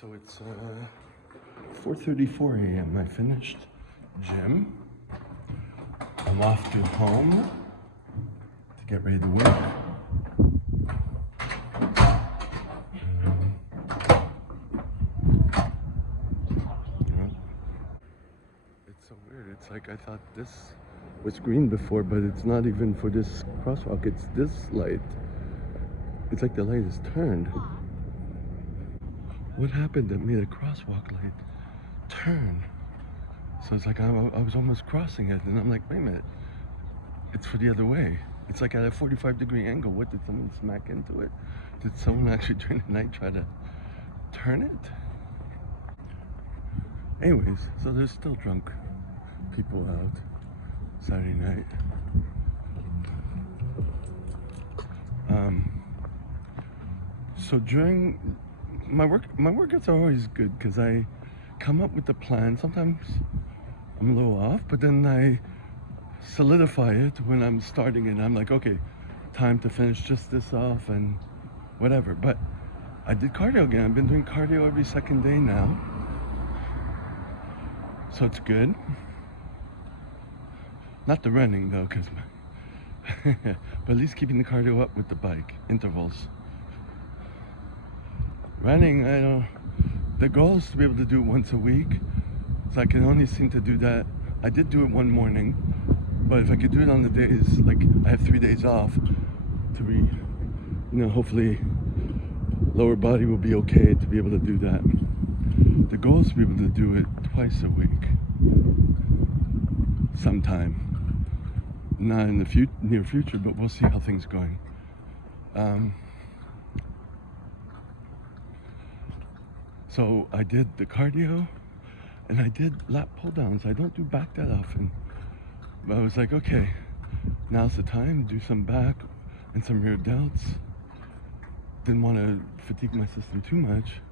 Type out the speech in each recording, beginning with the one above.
So it's 4:34 a.m. I finished gym. I'm off to home to get ready to work. It's so weird. It's like I thought this was green before, but it's not even for this crosswalk. It's this light. It's like the light is turned. What happened that made a crosswalk light turn? So it's like I was almost crossing it, and I'm like, wait a minute, it's for the other way. It's like at a 45-degree angle. What, did someone smack into it? Did someone actually during the night try to turn it? Anyways, so there's still drunk people out Saturday night. So during my workouts are always good because I come up with the plan. Sometimes I'm a little off, but then I solidify it when I'm starting it. I'm like, okay, time to finish just this off and whatever. But I did cardio again. I've been doing cardio every second day now, so it's good. Not the running though, because but at least keeping the cardio up with the bike intervals. Running, I don't. The goal is to be able to do it once a week, so I can only seem to do that. I did do it one morning, but if I could do it on the days, like I have 3 days off, to be, hopefully lower body will be okay to be able to do that. The goal is to be able to do it twice a week, sometime. Not in the near future, but we'll see how things are going. So I did the cardio, and I did lat pull downs. I don't do back that often, but I was like, okay, now's the time, do some back and some rear delts. Didn't want to fatigue my system too much,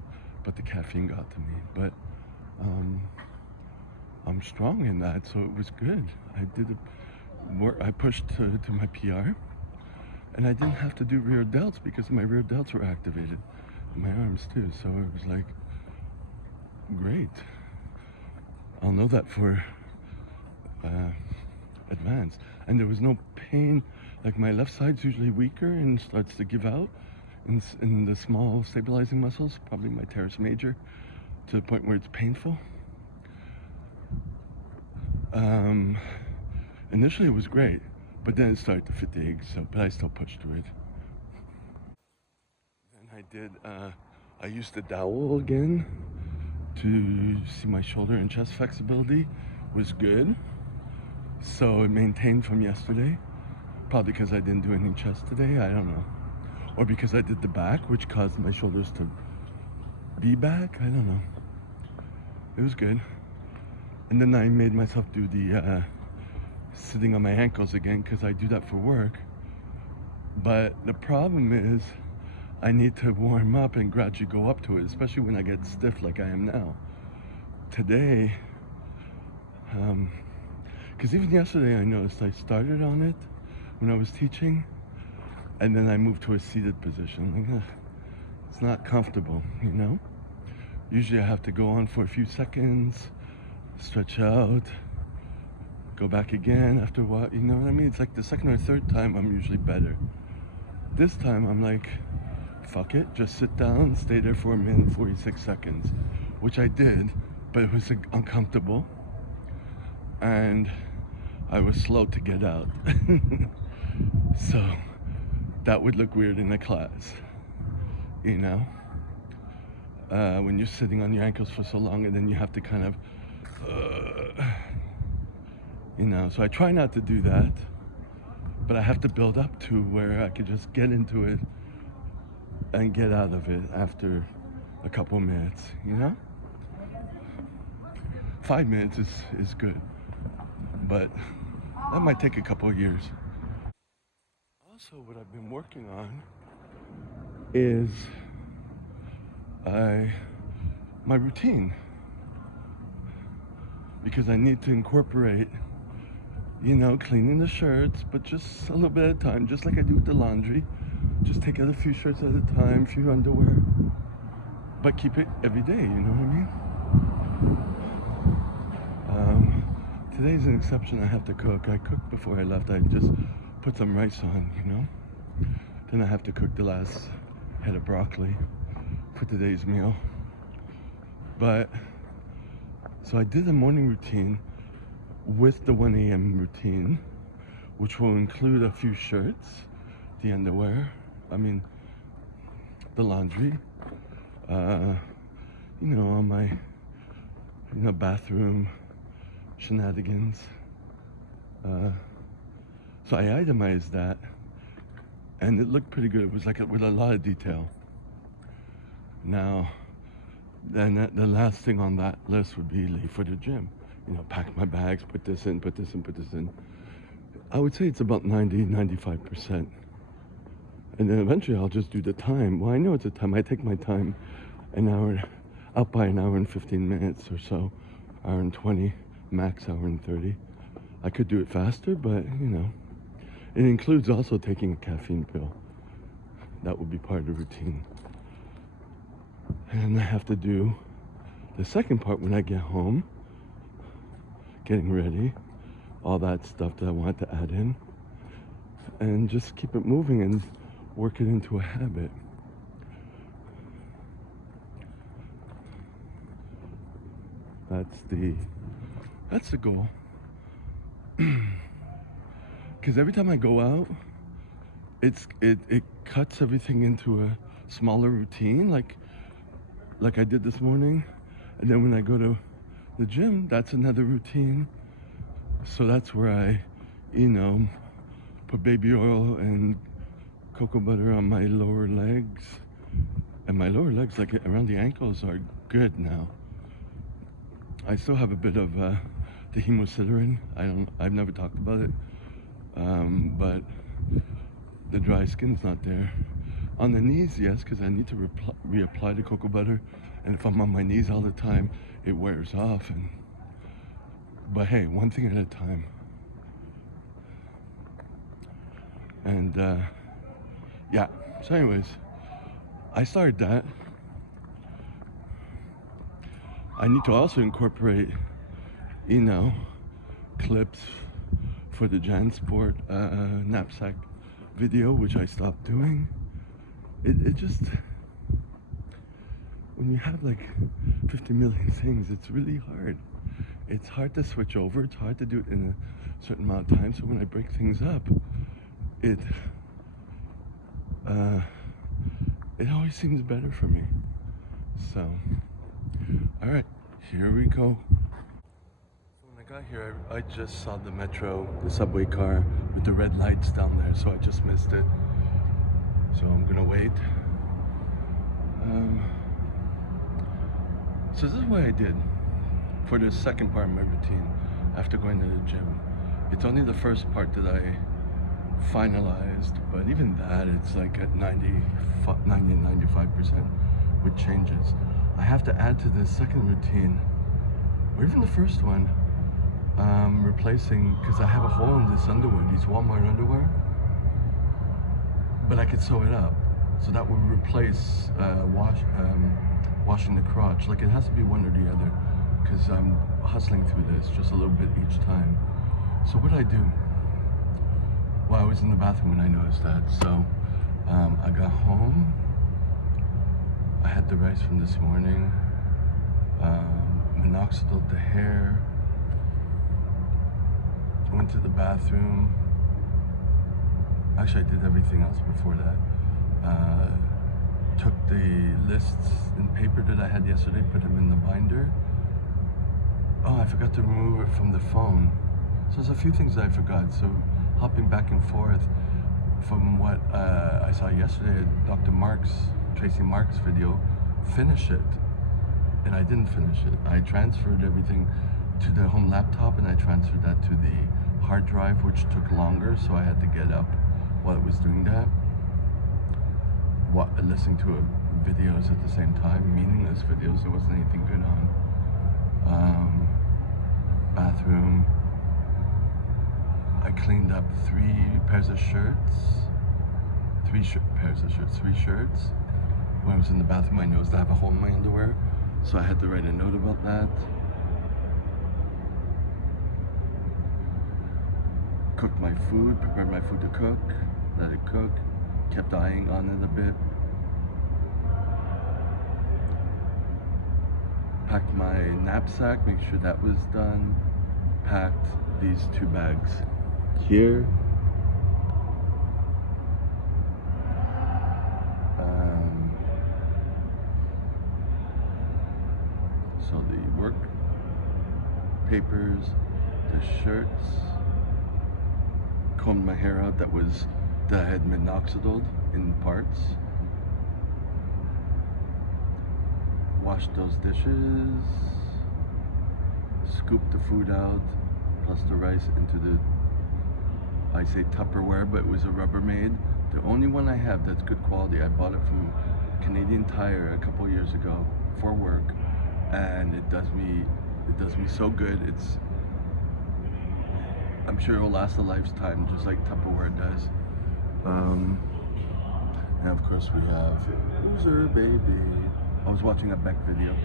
but the caffeine got to me. But I'm strong in that, so it was good. I pushed to my PR, and I didn't have to do rear delts because my rear delts were activated, and my arms too. So it was like, great. I'll know that for advanced. And there was no pain. Like my left side's usually weaker and starts to give out in the small stabilizing muscles, probably my teres major, to the point where it's painful. Initially it was great, but then it started to fatigue, but I still pushed through it. And I used the dowel again to see my shoulder and chest flexibility was good. So it maintained from yesterday. Probably because I didn't do any chest today, I don't know. Or because I did the back, which caused my shoulders to be back, I don't know. It was good. And then I made myself do the sitting on my ankles again, because I do that for work. But the problem is I need to warm up and gradually go up to it, especially when I get stiff like I am now. Today, because even yesterday I noticed I started on it when I was teaching, and then I moved to a seated position. Like, it's not comfortable, Usually I have to go on for a few seconds, stretch out, go back again after a while, you know what I mean? It's like the second or third time I'm usually better. This time I'm like, fuck it, just sit down, stay there for a minute, 46 seconds, which I did, but it was uncomfortable, and I was slow to get out. So that would look weird in a class, when you're sitting on your ankles for so long and then you have to kind of, so I try not to do that, but I have to build up to where I could just get into it and get out of it after a couple minutes, 5 minutes is good, but that might take a couple of years. Also, what I've been working on is my routine, because I need to incorporate, cleaning the shirts, but just a little bit at a time, just like I do with the laundry. Just take out a few shirts at a time, a few underwear, but keep it every day, you know what I mean? Today's an exception. I have to cook. I cooked before I left. I just put some rice on, you know? Then I have to cook the last head of broccoli for today's meal. But, so I did a morning routine with the 1 a.m. routine, which will include a few shirts, the underwear, the laundry, all my, bathroom shenanigans. So I itemized that, and it looked pretty good. It was with a lot of detail. Now, then the last thing on that list would be leave for the gym. Pack my bags, put this in, put this in, put this in. I would say it's about 95%. And then eventually I'll just do the time. Well, I know it's a time. I take my time, an hour, out by an hour and 15 minutes or so, hour and 20, max hour and 30. I could do it faster, but it includes also taking a caffeine pill. That would be part of the routine. And I have to do the second part when I get home, getting ready, all that stuff that I want to add in, and just keep it moving and work it into a habit. That's the goal. Because every time I go out, it cuts everything into a smaller routine, like I did this morning. And then when I go to the gym, that's another routine. So that's where I, put baby oil and cocoa butter on my lower legs. And my lower legs, around the ankles, are good now. I still have a bit of the hemosiderin. I've never talked about it, but the dry skin's not there. On the knees, yes, because I need to reapply the cocoa butter, and if I'm on my knees all the time, it wears off. But hey, one thing at a time. And yeah. So, anyways, I started that. I need to also incorporate, clips for the JanSport knapsack video, which I stopped doing. It just, when you have 50 million things, it's really hard. It's hard to switch over. It's hard to do it in a certain amount of time. So when I break things up, it always seems better for me. So, all right, here we go. So when I got here, I just saw the metro, the subway car with the red lights down there, so I just missed it. So I'm gonna wait. So this is what I did for the second part of my routine after going to the gym. It's only the first part that I finalized, but even that, it's at 90 and 95% with changes. I have to add to this second routine, or even the first one, replacing, because I have a hole in this underwear, these Walmart underwear, but I could sew it up. So that would replace washing the crotch. It has to be one or the other, because I'm hustling through this just a little bit each time. So what I do, well, I was in the bathroom when I noticed that. So I got home, I had the rice from this morning, minoxidiled the hair, went to the bathroom. Actually, I did everything else before that. Took the lists in paper that I had yesterday, put them in the binder. Oh, I forgot to remove it from the phone. So there's a few things I forgot. So hopping back and forth from what I saw yesterday, Dr. Tracy Marks video, finish it. And I didn't finish it. I transferred everything to the home laptop, and I transferred that to the hard drive, which took longer, so I had to get up while I was doing that. Listening to videos at the same time, meaningless videos, there wasn't anything good on. Bathroom. I cleaned up 3 shirts. when I was in the bathroom, I noticed I have a hole in my underwear, so I had to write a note about that. Cooked my food, prepared my food to cook, let it cook, kept eyeing on it a bit. Packed my knapsack, make sure that was done. Packed these 2 bags here. So the work papers, the shirts, combed my hair out that I had minoxidiled in parts. Washed those dishes, scooped the food out, plus the rice into the, I say Tupperware, but it was a Rubbermaid. The only one I have that's good quality. I bought it from Canadian Tire a couple years ago for work, and it does me so good. I'm sure it'll last a lifetime, just like Tupperware does. And of course we have Loser Baby. I was watching a Beck video.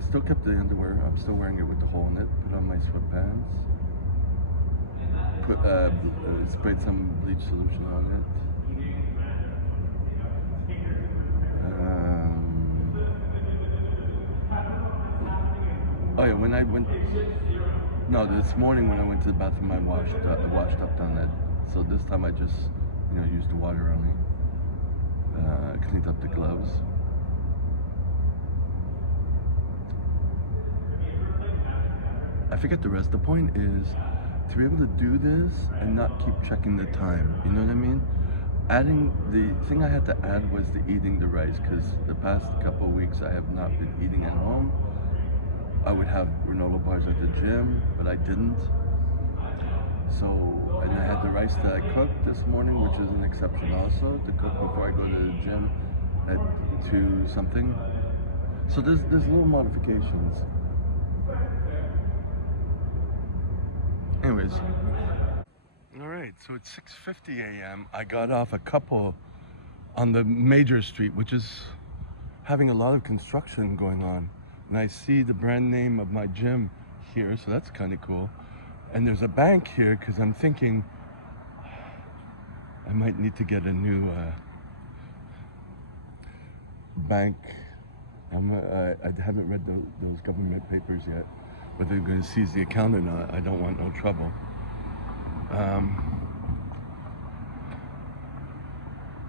Still kept the underwear. I'm still wearing it with the hole in it. Put on my sweatpants. Sprayed some bleach solution on it. Oh yeah, when I went, no, this morning when I went to the bathroom, I washed up on it. So this time I just, used the water only. Cleaned up the gloves. I forget the rest. The point is to be able to do this and not keep checking the time. You know what I mean? The thing I had to add was the eating the rice, because the past couple of weeks I have not been eating at home. I would have granola bars at the gym, but I didn't. So, and I had the rice that I cooked this morning, which is an exception also, to cook before I go to the gym at 2 something. So there's little modifications. Anyways, all right, so it's 6:50 a.m. I got off a couple on the major street, which is having a lot of construction going on. And I see the brand name of my gym here, so that's kind of cool. And there's a bank here, because I'm thinking I might need to get a new bank. I haven't read those government papers yet, whether they're going to seize the account or not. I don't want no trouble.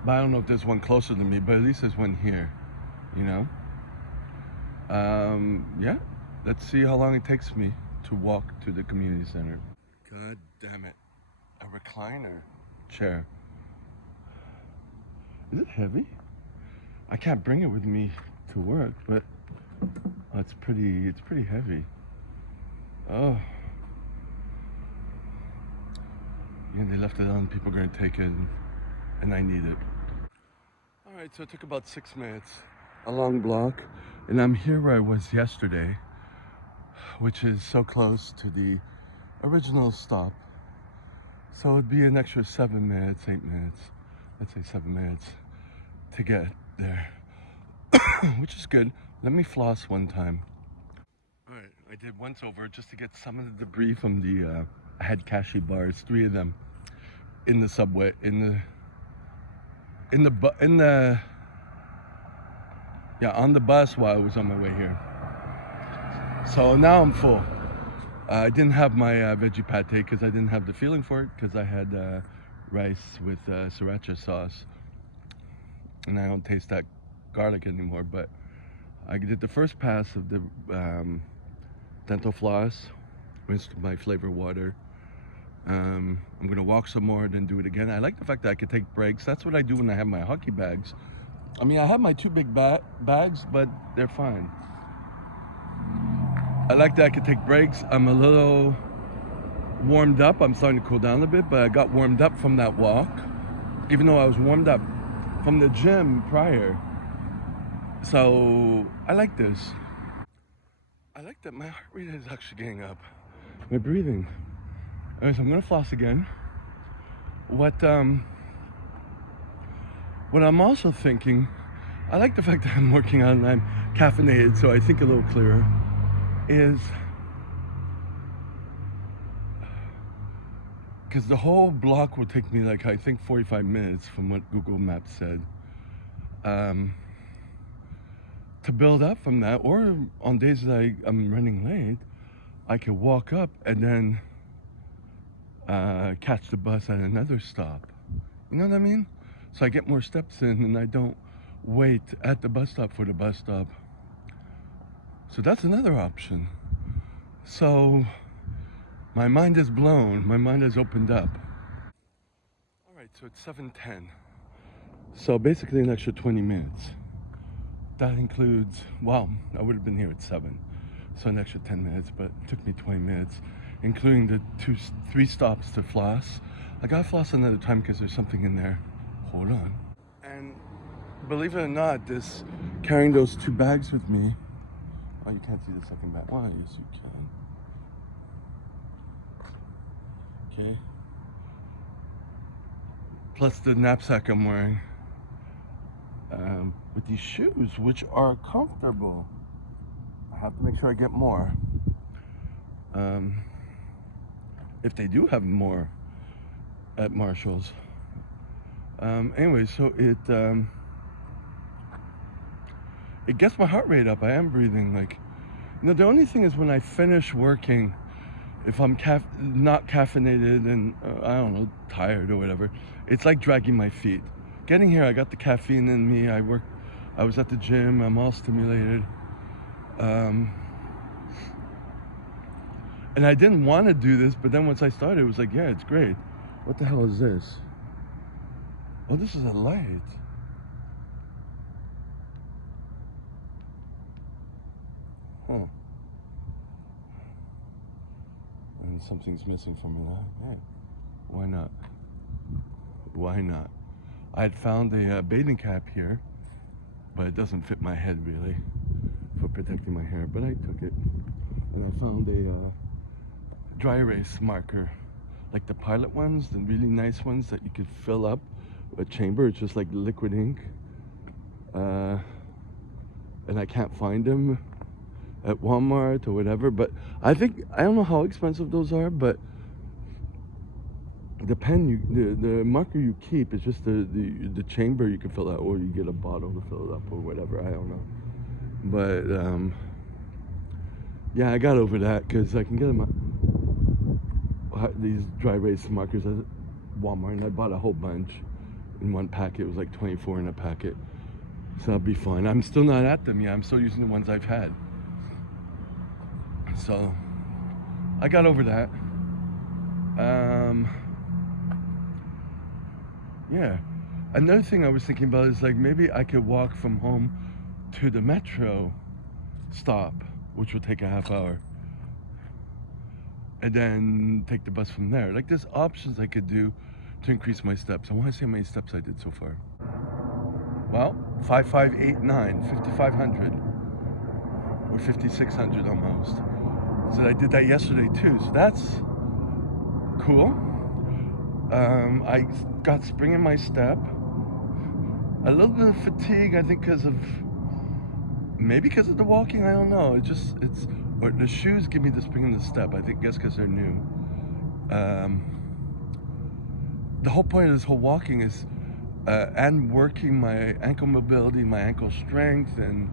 But I don't know if there's one closer to me, but at least there's one here, yeah, let's see how long it takes me to walk to the community center. God damn it. A recliner chair. Is it heavy? I can't bring it with me to work, but it's pretty heavy. Oh. Yeah, they left it on, people are gonna take it, and I need it. All right, so it took about 6 minutes, a long block, and I'm here where I was yesterday, which is so close to the original stop. So it'd be an extra 7 minutes, 8 minutes, let's say 7 minutes to get there, which is good. Let me floss one time. All right, I did once over just to get some of the debris from the, I had cashew bars, 3 of them, in the subway, on the bus while I was on my way here. So now I'm full. I didn't have my veggie pate because I didn't have the feeling for it, because I had rice with sriracha sauce, and I don't taste that garlic anymore. But I did the first pass of the dental floss, rinsed my flavor water. I'm gonna walk some more, then do it again. I like the fact that I could take breaks. That's what I do when I have my hockey bags. I mean, I have my 2 big bags, but they're fine. I like that I could take breaks. I'm a little warmed up. I'm starting to cool down a bit, but I got warmed up from that walk, even though I was warmed up from the gym prior. So I like this. I like that my heart rate is actually getting up. My breathing. Anyways, I'm gonna floss again. What I'm also thinking, I like the fact that I'm working out and I'm caffeinated, so I think a little clearer, is because the whole block will take me like, I think 45 minutes from what Google Maps said. To build up from that, or on days that I'm running late, I could walk up and then catch the bus at another stop. You know what I mean? So I get more steps in and I don't wait at the bus stop for the bus stop. So that's another option. So my mind is blown. My mind has opened up. All right, so it's 7:10. So basically an extra 20 minutes. That includes, well, I would have been here at 7. So an extra 10 minutes, but it took me 20 minutes, including the 3 stops to floss. I gotta floss another time because there's something in there. Hold on. And believe it or not, this carrying those 2 bags with me. Oh, you can't see the second bag. Well, yes, you can. Okay. Plus the knapsack I'm wearing. With these shoes, which are comfortable. I have to make sure I get more. If they do have more at Marshall's. Anyway, so it gets my heart rate up. I am breathing like, the only thing is when I finish working, if I'm not caffeinated and I don't know, tired or whatever, it's like dragging my feet. Getting here, I got the caffeine in me. I was at the gym. I'm all stimulated. And I didn't want to do this, but then once I started, it was like, yeah, it's great. What the hell is this? Oh, this is a light. Huh. And something's missing from me now. Yeah. Why not? Why not? I had found a bathing cap here, but it doesn't fit my head really for protecting my hair, but I took it. And I found a dry erase marker, like the Pilot ones, the really nice ones that you could fill up a chamber. It's just like liquid ink. And I can't find them at Walmart or whatever, but I don't know how expensive those are, but the pen, the marker you keep is just the chamber you can fill out, or you get a bottle to fill it up or whatever. I don't know, but yeah, I got over that because I can get them these dry erase markers at Walmart, and I bought a whole bunch in one packet. It was like 24 in a packet, so I'll be fine. I'm still not at them yet. I'm still using the ones I've had, so I got over that. Yeah. Another thing I was thinking about is like maybe I could walk from home to the metro stop, which will take a half hour, and then take the bus from there. Like there's options I could do to increase my steps. I want to see how many steps I did so far. Well, 5589, 5500, or 5600 almost. So I did that yesterday too. So that's cool. I got spring in my step. A little bit of fatigue, I think, because of the walking. I don't know. Or the shoes give me the spring in the step. I guess because they're new. The whole point of this whole walking is, and working my ankle mobility, my ankle strength, and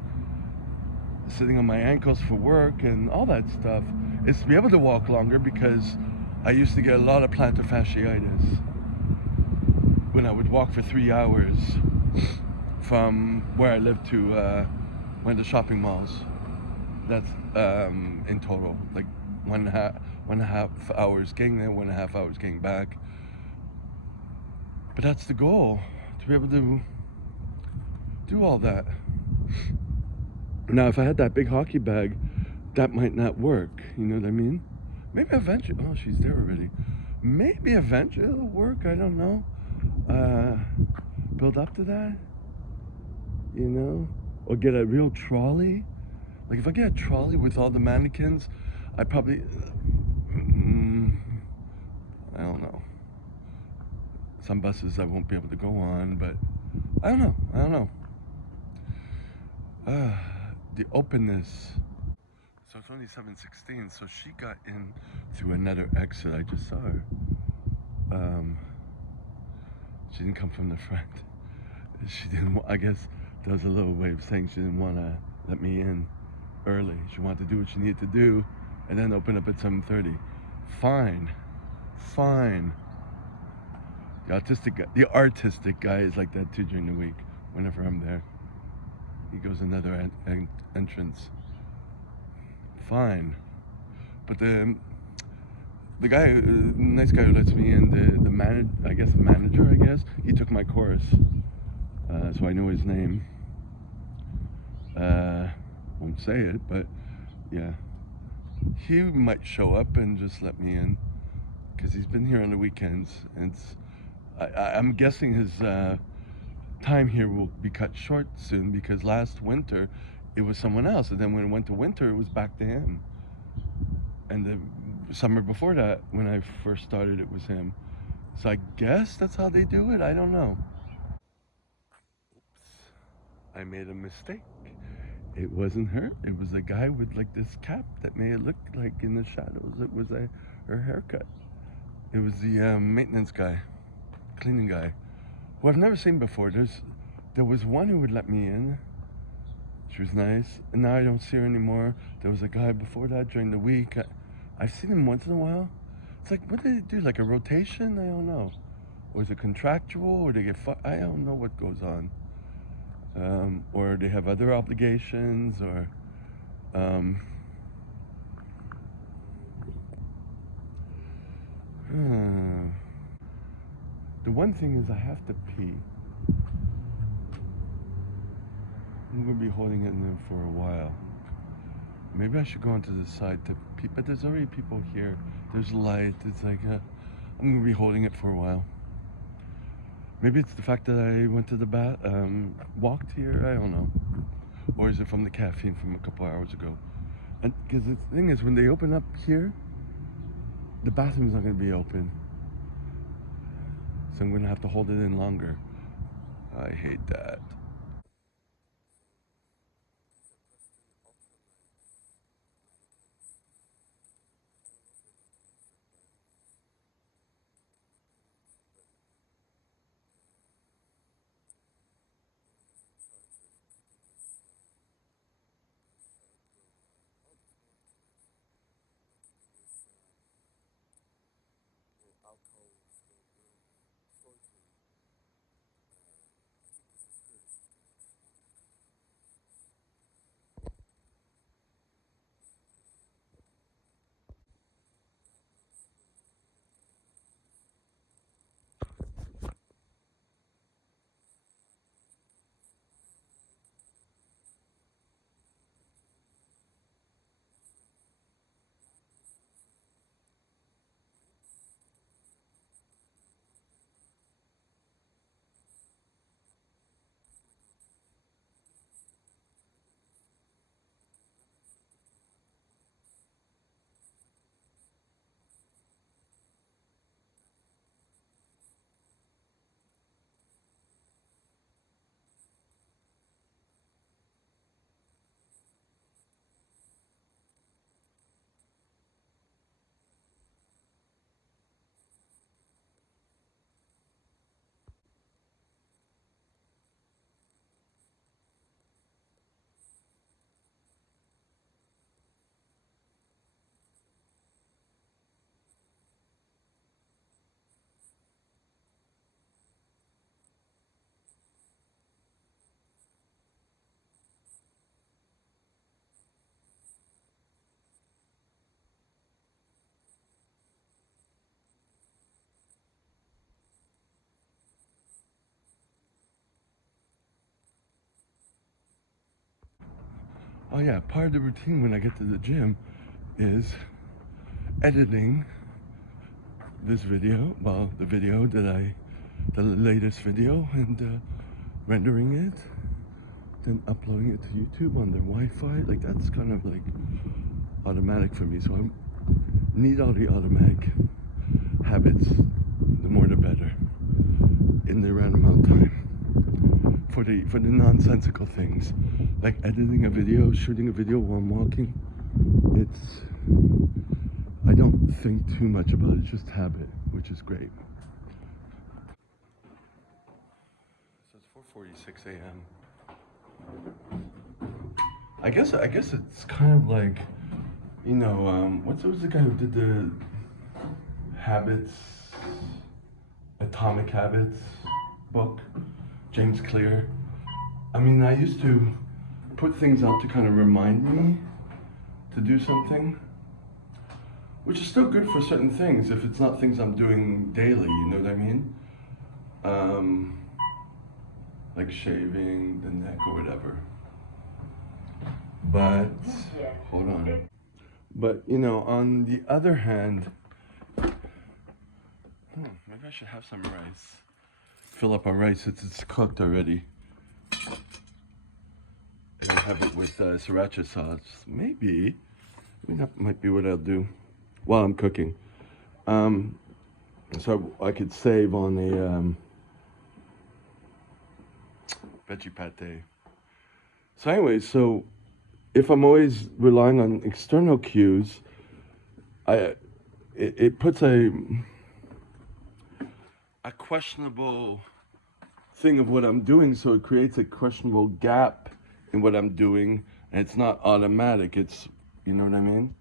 sitting on my ankles for work and all that stuff, is to be able to walk longer, because I used to get a lot of plantar fasciitis when I would walk for 3 hours from where I lived to one of the shopping malls. That's in total, like one and a half hours getting there, 1.5 hours getting back. But that's the goal, to be able to do all that. Now, if I had that big hockey bag, that might not work. You know what I mean? Maybe eventually. Oh, she's there already. Maybe eventually it'll work. I don't know. Build up to that, you know, or get a real trolley. Like if I get a trolley with all the mannequins, I probably Some buses I won't be able to go on, but I don't know. The openness. So it's only 7:16, so she got in through another exit. I just saw her. She didn't come from the front. She didn't, I guess that was a little way of saying she didn't want to let me in early. She wanted to do what she needed to do and then open up at 7:30. Fine. The artistic guy is like that too during the week. Whenever I'm there, he goes another entrance. Fine, but the guy, nice guy who lets me in, the manager, he took my course, so I know his name. Won't say it, but yeah, he might show up and just let me in because he's been here on the weekends, and I'm guessing his time here will be cut short soon because last winter it was someone else, and then when it went to winter it was back to him, and the summer before that when I first started it was him. So I guess that's how they do it. I don't know. Oops, I made a mistake. It wasn't her. It was a guy with like this cap that made it look like in the shadows it was her haircut. It was the maintenance guy, cleaning guy, who I've never seen before. There was one who would let me in. She was nice, and now I don't see her anymore. There was a guy before that during the week. I've seen him once in a while. It's like, what do they do? Like a rotation? I don't know. Or is it contractual? Or they get I don't know what goes on. Or they have other obligations, or the one thing is I have to pee. I'm gonna be holding it in there for a while. Maybe I should go onto the side to pee, but there's already people here. There's light. It's like I'm gonna be holding it for a while. Maybe it's the fact that I went to the walked here. I don't know. Or is it from the caffeine from a couple hours ago? And because the thing is, when they open up here, the bathroom's not gonna be open, so I'm gonna have to hold it in longer. I hate that. Oh yeah, part of the routine when I get to the gym is editing this video, well, the latest video, and rendering it, then uploading it to YouTube on their Wi-Fi. Like that's kind of like automatic for me, so I need all the automatic habits. The more the better. limited amount of time for the nonsensical things, like editing a video, shooting a video while I'm walking. I don't think too much about it. It's just habit, which is great. So it's 4:46 a.m. I guess it's kind of like, you know, what's the guy who did the Habits, Atomic Habits book? James Clear. I mean, I used to put things out to kind of remind me to do something, which is still good for certain things if it's not things I'm doing daily, you know what I mean? Like shaving the neck or whatever. But, hold on. But, you know, on the other hand, maybe I should have some rice. Fill up our rice since it's cooked already. And have it with sriracha sauce. Maybe that might be what I'll do while I'm cooking. So I could save on a veggie pate. So anyway, so if I'm always relying on external cues, it puts a questionable thing of what I'm doing, so it creates a questionable gap in what I'm doing, and it's not automatic. It's, you know what I mean?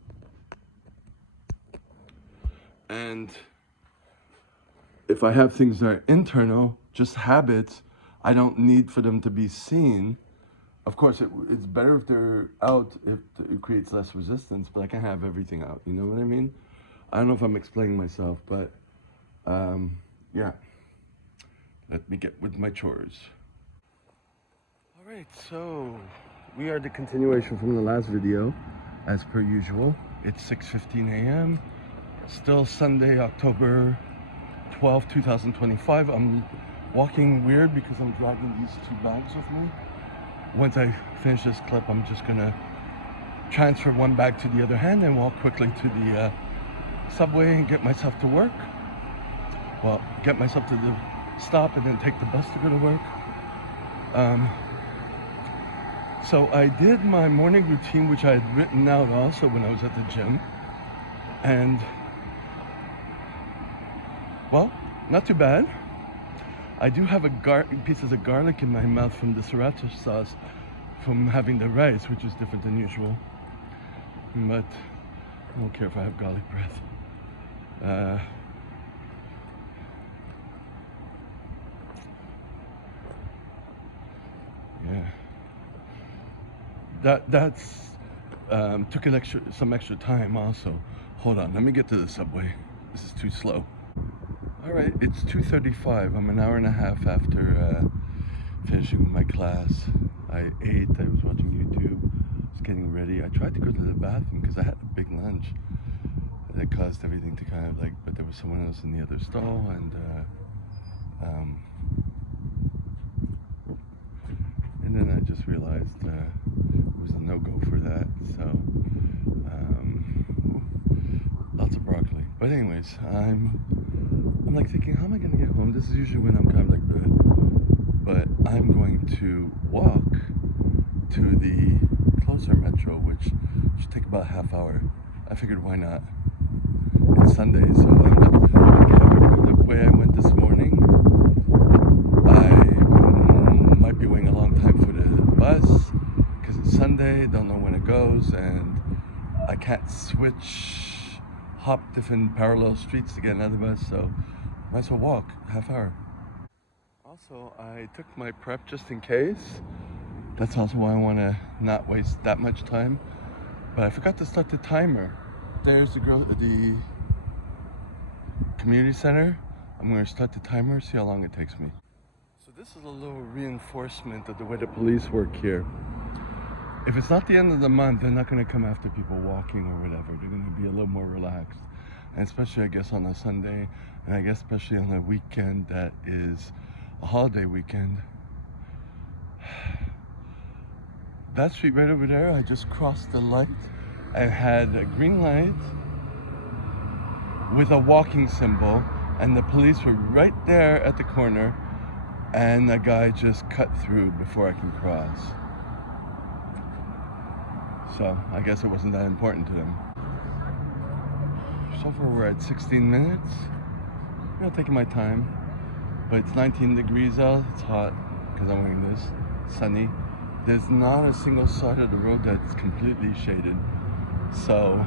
And if I have things that are internal, just habits, I don't need for them to be seen. Of course, it's better if they're out, if it creates less resistance, but I can have everything out, you know what I mean? I don't know if I'm explaining myself, but yeah. Let me get with my chores. All right, so we are the continuation from the last video, as per usual. It's 6:15 a.m. Still Sunday, October 12, 2025. I'm walking weird because I'm dragging these two bags with me. Once I finish this clip, I'm just gonna transfer one bag to the other hand and walk quickly to the subway and get myself to work. Well, get myself to the stop and then take the bus to go to work. So I did my morning routine, which I had written out also when I was at the gym. And, well, not too bad. I do have pieces of garlic in my mouth from the sriracha sauce from having the rice, which is different than usual. But I don't care if I have garlic breath. Yeah. That's took some extra time also. Hold on, let me get to the subway. This is too slow. All right, it's 2:35. I'm an hour and a half after finishing my class. I ate, I was watching YouTube, was getting ready. I tried to go to the bathroom because I had a big lunch. That caused everything to kind of like, but there was someone else in the other stall, and then I just realized it was a no-go for that. So lots of broccoli. But anyways, I'm like thinking, how am I gonna get home? This is usually when I'm kind of like, but I'm going to walk to the closer metro, which should take about a half hour. I figured, why not? It's Sunday, so the way I went this morning, I might be waiting a long time for the bus because it's Sunday, don't know when it goes, and I can't hop different parallel streets to get another bus, so might as well walk half hour. Also, I took my prep just in case. That's also why I want to not waste that much time. But I forgot to start the timer. There's the community center. I'm going to start the timer, see how long it takes me. So this is a little reinforcement of the way the police work here. If it's not the end of the month, they're not going to come after people walking or whatever. They're going to be a little more relaxed. And especially, I guess, on a Sunday, and I guess especially on a weekend that is a holiday weekend. That street right over there, I just crossed the light and had a green light with a walking symbol, and the police were right there at the corner and a guy just cut through before I can cross. So I guess it wasn't that important to them. So far we're at 16 minutes. You know, taking my time. But it's 19 degrees out. It's hot because I'm wearing this. Sunny. There's not a single side of the road that's completely shaded. So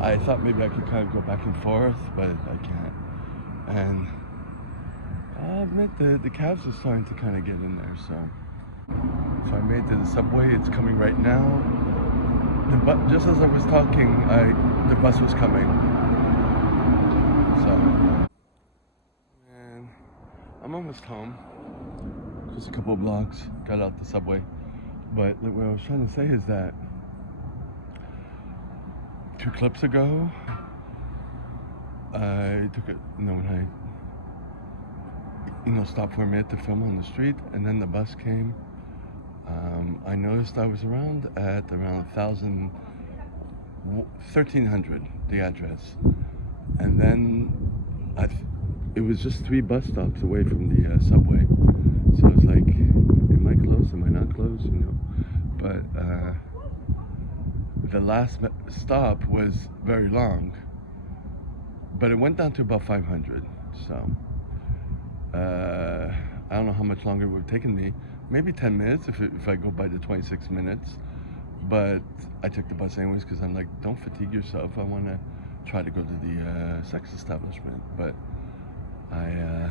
I thought maybe I could kind of go back and forth, but I can't. And I'll admit the cabs are starting to kind of get in there. So I made it to the subway. It's coming right now. Just as I was talking, the bus was coming. So, and I'm almost home. Just a couple of blocks. Got out the subway. But what I was trying to say is that 2 clips ago, I took it. When I stopped for a minute to film on the street, and then the bus came. I noticed I was around 1300, the address, and then it was just 3 bus stops away from the subway. So I was like, am I close? Am I not close? You know, but the last stop was very long, but it went down to about 500. So I don't know how much longer it would have taken me. Maybe 10 minutes if I go by the 26 minutes. But I took the bus anyways because I'm like, don't fatigue yourself. I want to try to go to the sex establishment. But I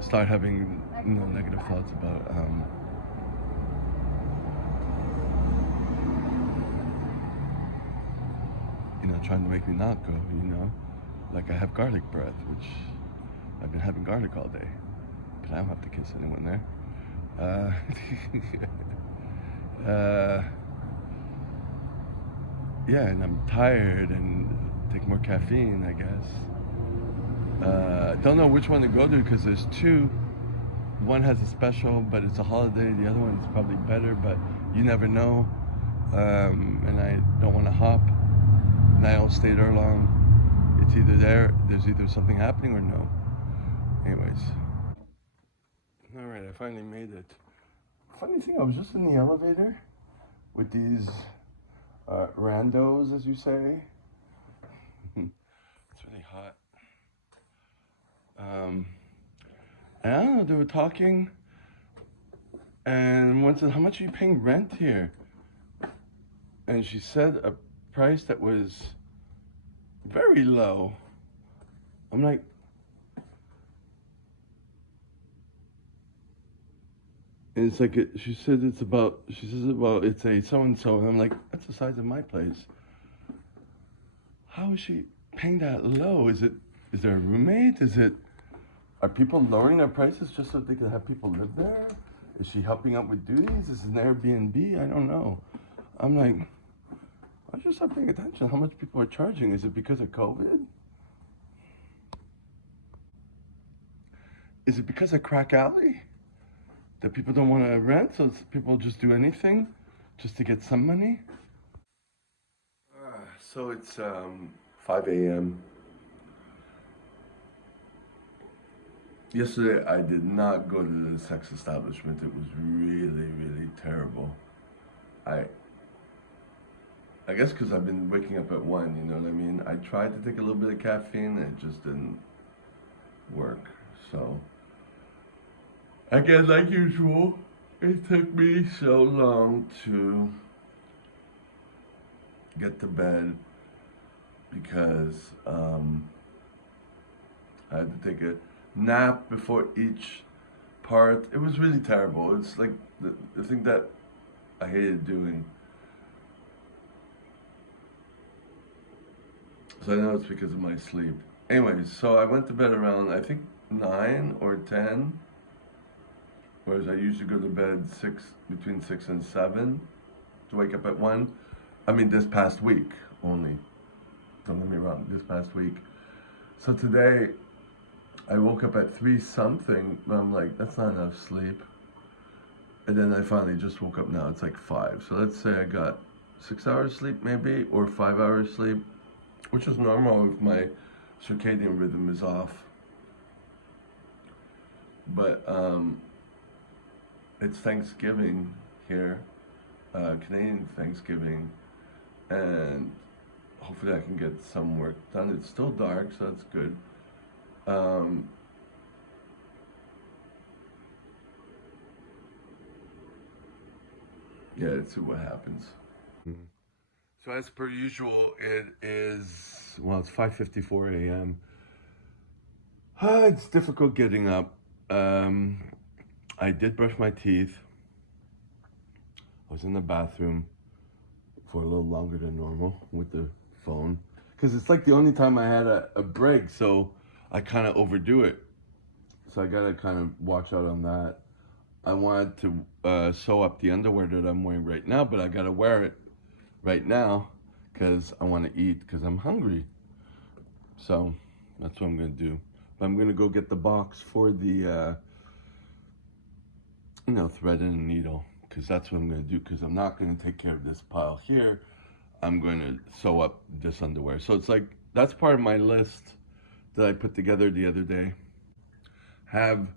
start having negative thoughts about trying to make me not go. Like I have garlic breath, which I've been having garlic all day, but I don't have to kiss anyone there. Yeah, and I'm tired and take more caffeine, I guess. Don't know which one to go to because there's 2. One has a special, but it's a holiday. The other one's probably better, but you never know. And I don't want to hop, and I don't stay there long. It's either there's either something happening or no. Anyways. All right, I finally made it. Funny thing, I was just in the elevator with these randos, as you say. It's really hot. And I don't know, they were talking, and one said, how much are you paying rent here? And she said a price that was very low. I'm like, and it's like, she says it's a so-and-so, and I'm like, that's the size of my place. How is she paying that low? Is there a roommate? Are people lowering their prices just so they can have people live there? Is she helping out with duties? Is it an Airbnb? I don't know. I'm like, I just start paying attention. How much people are charging? Is it because of COVID? Is it because of crack alley? That people don't want to rent, so people just do anything just to get some money? So it's 5 a.m. Yesterday I did not go to the sex establishment. It was really, really terrible. I guess because I've been waking up at 1, you know what I mean? I tried to take a little bit of caffeine and it just didn't work. So, again, like usual, it took me so long to get to bed because I had to take a nap before each part. It was really terrible. It's like the thing that I hated doing. So I know it's because of my sleep. Anyways, so I went to bed around, I think, 9 or 10. Whereas I usually go to bed between 6 and 7 to wake up at 1. I mean, this past week only. Don't get me wrong, this past week. So today, I woke up at 3 something, but I'm like, that's not enough sleep. And then I finally just woke up now, it's like 5. So let's say I got 6 hours sleep maybe, or 5 hours sleep, which is normal if my circadian rhythm is off. But it's Thanksgiving here, Canadian Thanksgiving, and hopefully I can get some work done. It's still dark, so that's good. Um, yeah, let's see what happens. So as per usual, it is, well, it's 5:54 a.m. It's difficult getting up. Um, I did brush my teeth. I was in the bathroom for a little longer than normal with the phone because it's like the only time I had a break, so I kind of overdo it. So I gotta kind of watch out on that. I wanted to sew up the underwear that I'm wearing right now, but I gotta wear it right now because I want to eat because I'm hungry. So that's what I'm gonna do. But I'm gonna go get the box for the thread and a needle because that's what I'm gonna do because I'm not gonna take care of this pile here. I'm going to sew up this underwear. So it's like that's part of my list that I put together the other day. Have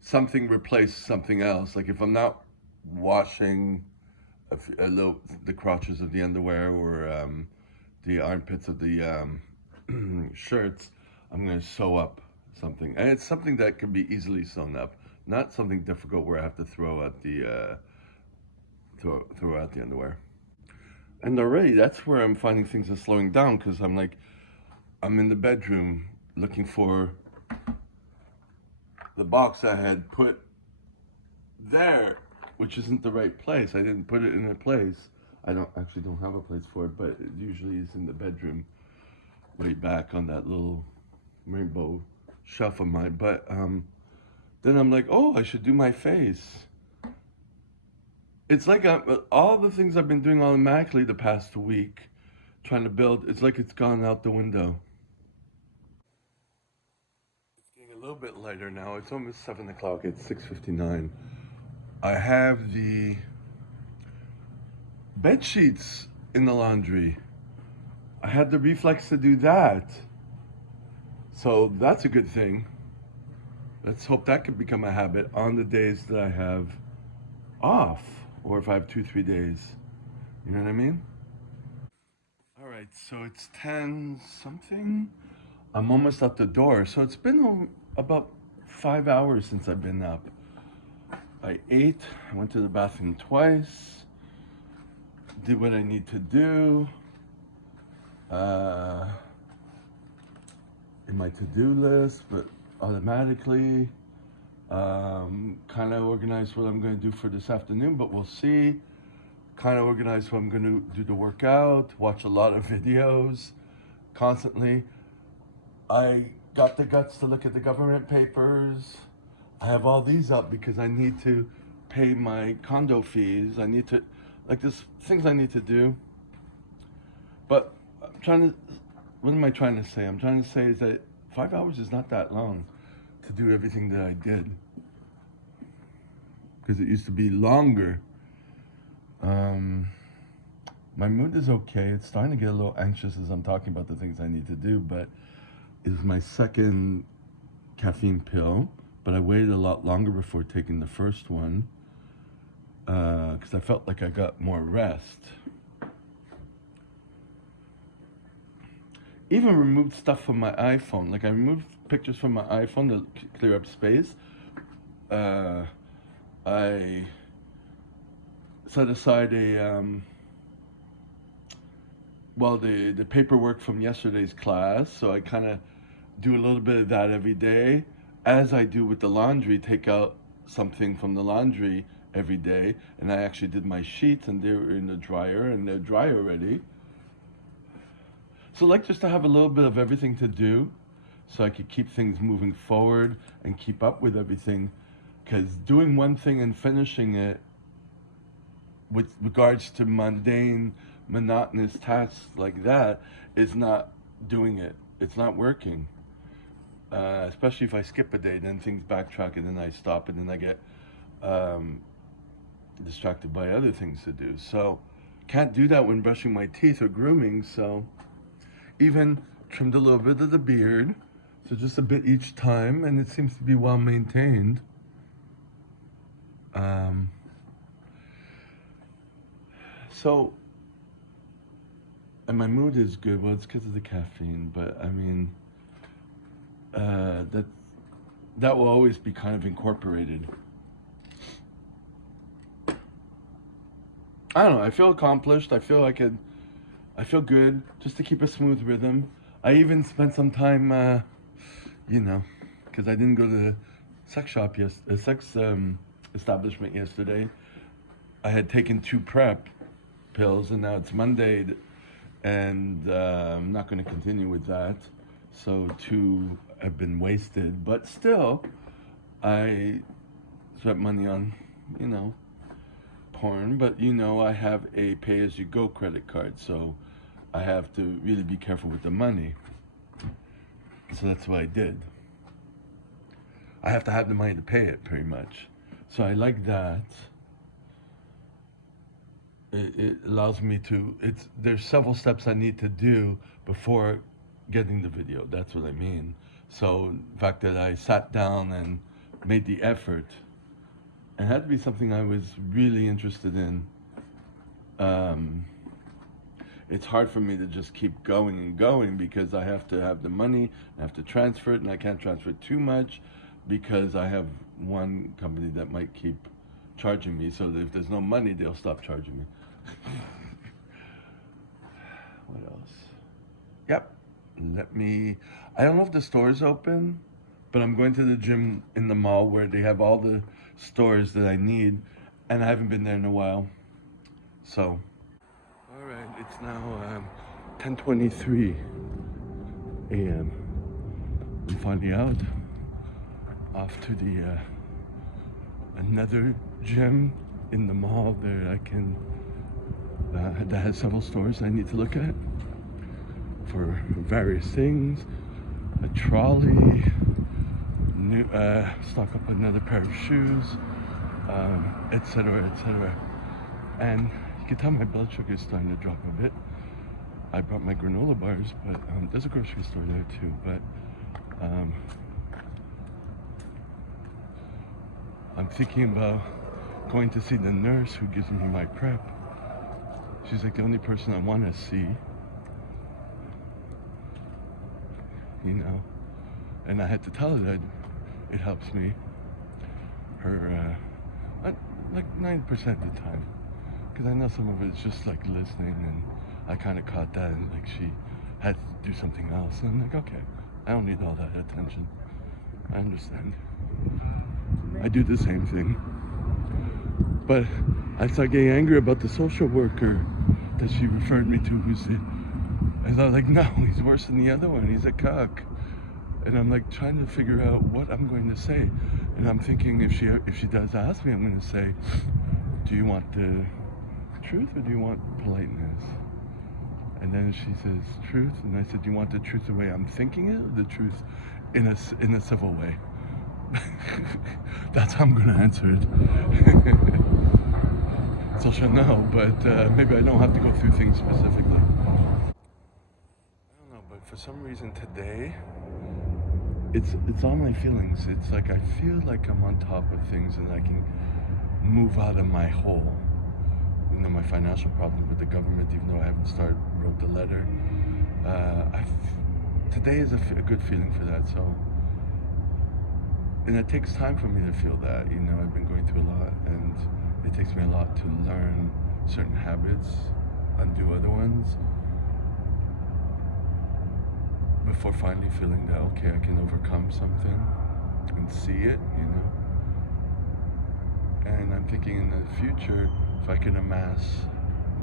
something replace something else. Like if I'm not washing the crotches of the underwear or the armpits of the shirts, I'm going to sew up something, and it's something that can be easily sewn up, not something difficult where I have to throw out the throw out the underwear. And already that's where I'm finding things are slowing down because I'm in the bedroom looking for the box I had put there, which isn't the right place. I didn't put it in a place. I don't have a place for it, but it usually is in the bedroom, way back on that little rainbow shelf of mine. But then I'm like, oh, I should do my face. It's like all the things I've been doing automatically the past week, trying to build. It's like it's gone out the window. It's getting a little bit lighter now. It's almost 7 o'clock. It's 6:59. I have the bed sheets in the laundry. I had the reflex to do that. So that's a good thing. Let's hope that can become a habit on the days that I have off, or if I have 2, 3 days. You know what I mean? All right, so it's 10 something. I'm almost out the door. So it's been about 5 hours since I've been up. I ate, I went to the bathroom twice, did what I need to do. In my to-do list, but automatically kind of organized what I'm going to do for this afternoon, but we'll see. Kind of organized what I'm going to do the workout, watch a lot of videos constantly. I got the guts to look at the government papers. I have all these up because I need to pay my condo fees. I need to, like, there's things I need to do. But I'm trying to, what am I trying to say? I'm trying to say is that 5 hours is not that long to do everything that I did. Because it used to be longer. My mood is okay. It's starting to get a little anxious as I'm talking about the things I need to do, but it's my second caffeine pill. But I waited a lot longer before taking the first one because I felt like I got more rest. Even removed stuff from my iPhone. Like I removed pictures from my iPhone to clear up space. I set aside the paperwork from yesterday's class, so I kind of do a little bit of that every day. As I do with the laundry, take out something from the laundry every day, and I actually did my sheets, and they were in the dryer, and they're dry already. So like just to have a little bit of everything to do, so I could keep things moving forward and keep up with everything, because doing one thing and finishing it with regards to mundane, monotonous tasks like that is not doing it. It's not working. Especially if I skip a day, then things backtrack and then I stop and then I get distracted by other things to do. So can't do that when brushing my teeth or grooming. So even trimmed a little bit of the beard, so just a bit each time, and it seems to be well maintained. Um, so, and my mood is good. Well, it's because of the caffeine, but I mean, that that will always be kind of incorporated. I don't know. I feel accomplished. I feel good. Just to keep a smooth rhythm. I even spent some time, you know, because I didn't go to the sex shop sex establishment yesterday. I had taken 2 PrEP pills, and now it's Monday, and I'm not going to continue with that. So 2 have been wasted, but still, I spent money on, you know, porn. But I have a pay-as-you-go credit card, so I have to really be careful with the money. So that's what I did. I have to have the money to pay it, pretty much. So I like that. It allows me to. There's several steps I need to do before getting the video. That's what I mean. So the fact that I sat down and made the effort, it had to be something I was really interested in. It's hard for me to just keep going and going because I have to have the money, I have to transfer it, and I can't transfer it too much because I have one company that might keep charging me. So that if there's no money, they'll stop charging me. What else? Yep. I don't know if the store is open, but I'm going to the gym in the mall where they have all the stores that I need, and I haven't been there in a while. So, all right, it's now 10:23 a.m. I'm finally out, off to the another gym in the mall there I can that has several stores I need to look at for various things. A trolley, stock up another pair of shoes, etc., etc. And you can tell my blood sugar is starting to drop a bit. I brought my granola bars, but there's a grocery store there too. But I'm thinking about going to see the nurse who gives me my PrEP. She's like the only person I want to see, and I had to tell her that it helps me, her, like 90% of the time, because I know some of it's just like listening, and I kind of caught that, and like she had to do something else, and I'm like, okay, I don't need all that attention. I understand. I do the same thing. But I started getting angry about the social worker that she referred me to, and I was like, no, he's worse than the other one. He's a cuck. And I'm like trying to figure out what I'm going to say. And I'm thinking if she does ask me, I'm going to say, do you want the truth or do you want politeness? And then she says, truth. And I said, do you want the truth the way I'm thinking it, or the truth in a civil way? That's how I'm going to answer it. So she'll know, but maybe I don't have to go through things specifically. I don't know, but for some reason today, it's all my feelings. It's like I feel like I'm on top of things and I can move out of my hole. My financial problem with the government, even though I haven't wrote the letter. Today is a good feeling for that. So, and it takes time for me to feel that. I've been going through a lot, and it takes me a lot to learn certain habits, undo other ones, before finally feeling that, okay, I can overcome something and see it, And I'm thinking in the future, if I can amass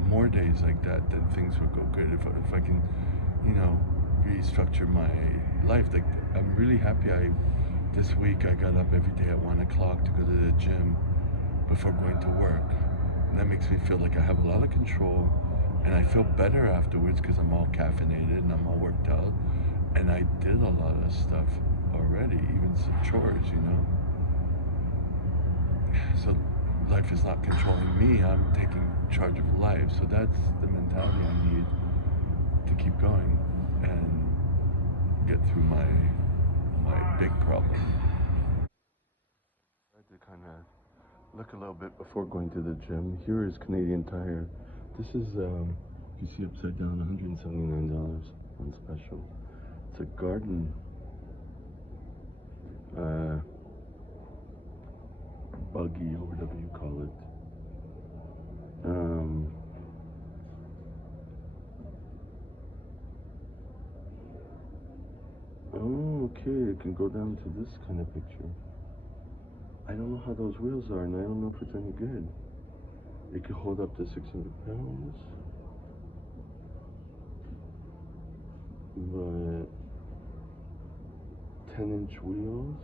more days like that, then things would go good. If I can, restructure my life. Like, I'm really happy this week I got up every day at 1 o'clock to go to the gym before going to work. And that makes me feel like I have a lot of control, and I feel better afterwards because I'm all caffeinated and I'm all worked out. And I did a lot of stuff already, even some chores, So life is not controlling me, I'm taking charge of life. So that's the mentality I need to keep going and get through my big problem. I tried to kind of look a little bit before going to the gym. Here is Canadian Tire. This is, you see upside down, $179 on special. It's a garden buggy or whatever you call it. Oh, okay, it can go down to this kind of picture. I don't know how those wheels are, and I don't know if it's any good. It could hold up to 600 pounds. But 10-inch wheels.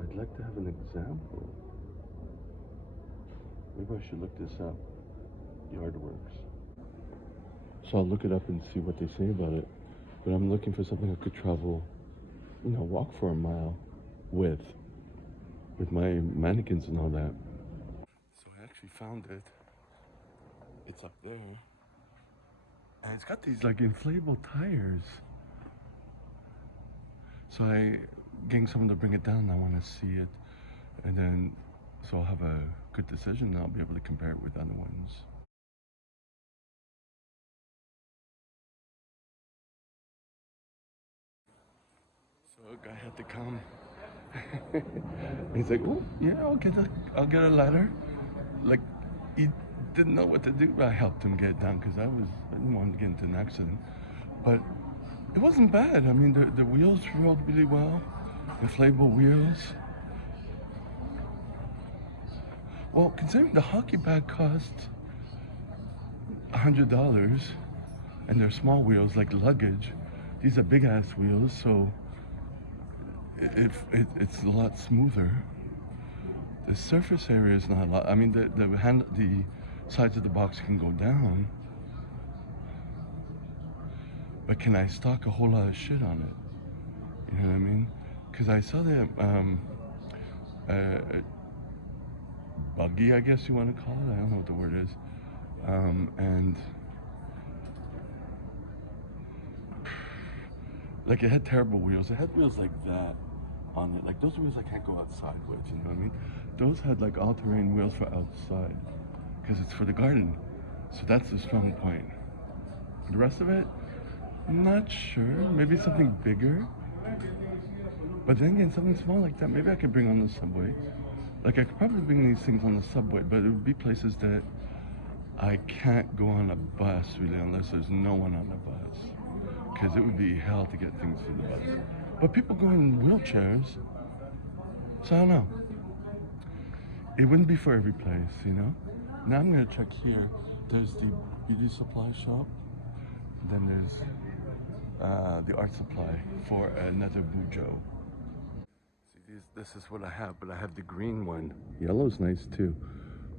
I'd like to have an example. Maybe I should look this up. Yardworks. So I'll look it up and see what they say about it. But I'm looking for something I could travel, you know, walk for a mile with my mannequins and all that. So I actually found it. It's up there. And it's got these like inflatable tires. So I getting someone to bring it down. I want to see it. And then, so I'll have a good decision and I'll be able to compare it with other ones. So a guy had to come. He's like, oh yeah, I'll get a ladder. Like, he didn't know what to do, but I helped him get it down because I didn't want to get into an accident. But it wasn't bad. I mean, the wheels rolled really well, inflatable wheels. Well, considering the hockey bag cost $100, and they're small wheels like luggage, these are big ass wheels, so it's a lot smoother. The surface area is not a lot. I mean, the sides of the box can go down, but can I stock a whole lot of shit on it? You know what I mean? Because I saw that buggy, I guess you want to call it. I don't know what the word is. And like it had terrible wheels. It had wheels like that on it. Like those wheels I can't go outside with, you know what I mean? Those had like all-terrain wheels for outside because it's for the garden. So that's the strong point. The rest of it, not sure. Maybe something bigger. But then again, something small like that, maybe I could bring on the subway. Like I could probably bring these things on the subway, but it would be places that I can't go on a bus really unless there's no one on the bus. Because it would be hell to get things to the bus. But people go in wheelchairs, so I don't know. It wouldn't be for every place, you know? Now I'm gonna check here. There's the beauty supply shop. Then there's the art supply for another Bujo. See, this is what I have, but I have the green one. Yellow's nice too.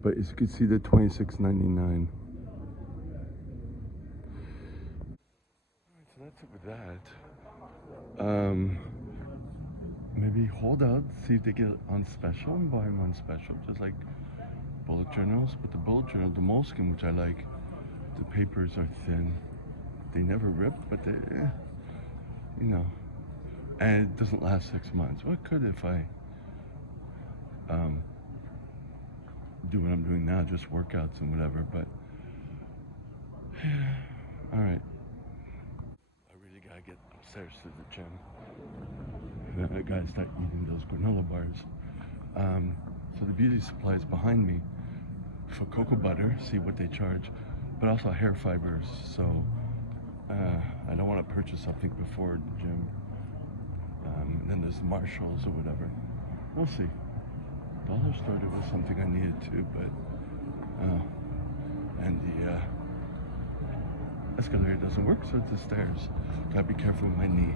But as you can see, the $26.99. Alright, so that's it with that. Maybe hold out, see if they get it on special and buy them on special. Just like bullet journals, but the bullet journal, the moleskin, which I like, the papers are thin. They never rip, but they, you know, and it doesn't last 6 months. Well, it could if I do what I'm doing now, just workouts and whatever, but all right. I really gotta get upstairs to the gym. I gotta start eating those granola bars. So the beauty supply is behind me for cocoa butter, see what they charge, but also hair fibers. So I don't want to purchase something before the gym. And then there's Marshalls or whatever. We'll see. Dollar store, there was something I needed too, but and the escalator doesn't work, so it's the stairs. Gotta be careful with my knee.